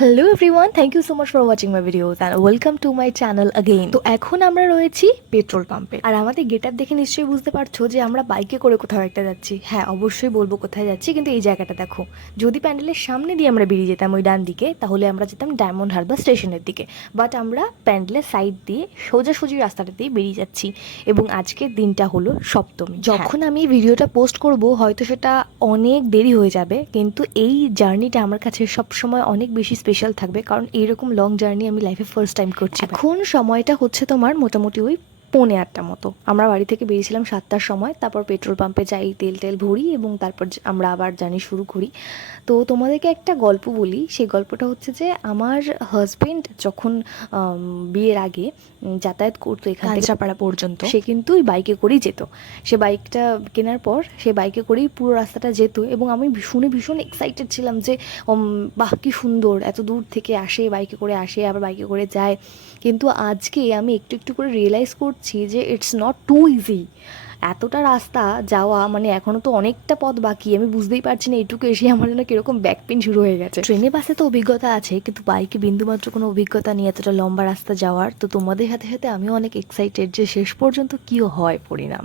Hello everyone, thank you so much for watching my videos and welcome to my channel again. তো এখন আমরা রয়েছি petrol পাম্পে, আর আমাদের গেটআপ দেখে নিশ্চয়ই বুঝতে পারছো যে আমরা বাইকে করে কোথাও একটা যাচ্ছি। হ্যাঁ, অবশ্যই বলবো কোথায় যাচ্ছি, কিন্তু এই জায়গাটা দেখো। যদি প্যান্ডেলের সামনে দিয়ে আমরা বেরিয়ে যেতাম ওই ডান দিকে, তাহলে আমরা যেতাম ডায়মন্ড হারবার স্টেশনের দিকে। বাট আমরা প্যান্ডেলের সাইড দিয়ে সোজাসুজি রাস্তাটা দিয়ে বেরিয়ে যাচ্ছি, এবং আজকের দিনটা হলো সপ্তমী। যখন আমি ভিডিওটা পোস্ট করব হয়তো সেটা অনেক দেরি হয়ে যাবে, কিন্তু এই জার্নিটা আমার কাছে সবসময় অনেক বেশি স্পেশাল থাকবে, কারণ এইরকম লং জার্নি আমি লাইফে ফার্স্ট টাইম করছি। এখন সময়টা হচ্ছে তোমার মোটামুটি ওই 7:45 মতো। আমরা বাড়ি থেকে বেরিয়েছিলাম 7টার সময়, তারপর পেট্রোল পাম্পে যাই, তেল টেল ভরি, এবং তারপর আমরা আবার জার্নি শুরু করি। তো তোমাদেরকে একটা গল্প বলি। সেই গল্পটা হচ্ছে যে আমার হাজবেন্ড যখন বিয়ের আগে যাতায়াত করতো এখান থেকে কাঁচরাপাড়া পর্যন্ত, সে কিন্তু ওই বাইকে করেই যেত। সে বাইকটা কেনার পর সে বাইকে করেই পুরো রাস্তাটা যেত, এবং আমি শুনে ভীষণ এক্সাইটেড ছিলাম যে বাহ কি সুন্দর, এত দূর থেকে আসে, বাইকে করে আসে, আবার বাইকে করে যায়। কিন্তু আজকে আমি একটু একটু করে রিয়েলাইজ করছি যে ইটস নট টু ইজি। এতটা রাস্তা যাওয়া, মানে এখনও তো অনেকটা পথ বাকি। আমি বুঝতেই পারছি না, এটুকু এসে আমার যেন কীরকম ব্যাক পেন শুরু হয়ে গেছে। ট্রেনে বাসে তো অভিজ্ঞতা আছে, কিন্তু বাইকে বিন্দুমাত্র কোনো অভিজ্ঞতা নিয়ে এতটা লম্বা রাস্তা যাওয়ার। তো তোমাদের সাথে সাথে আমিও অনেক এক্সাইটেড যে শেষ পর্যন্ত কী হয় পরিণাম।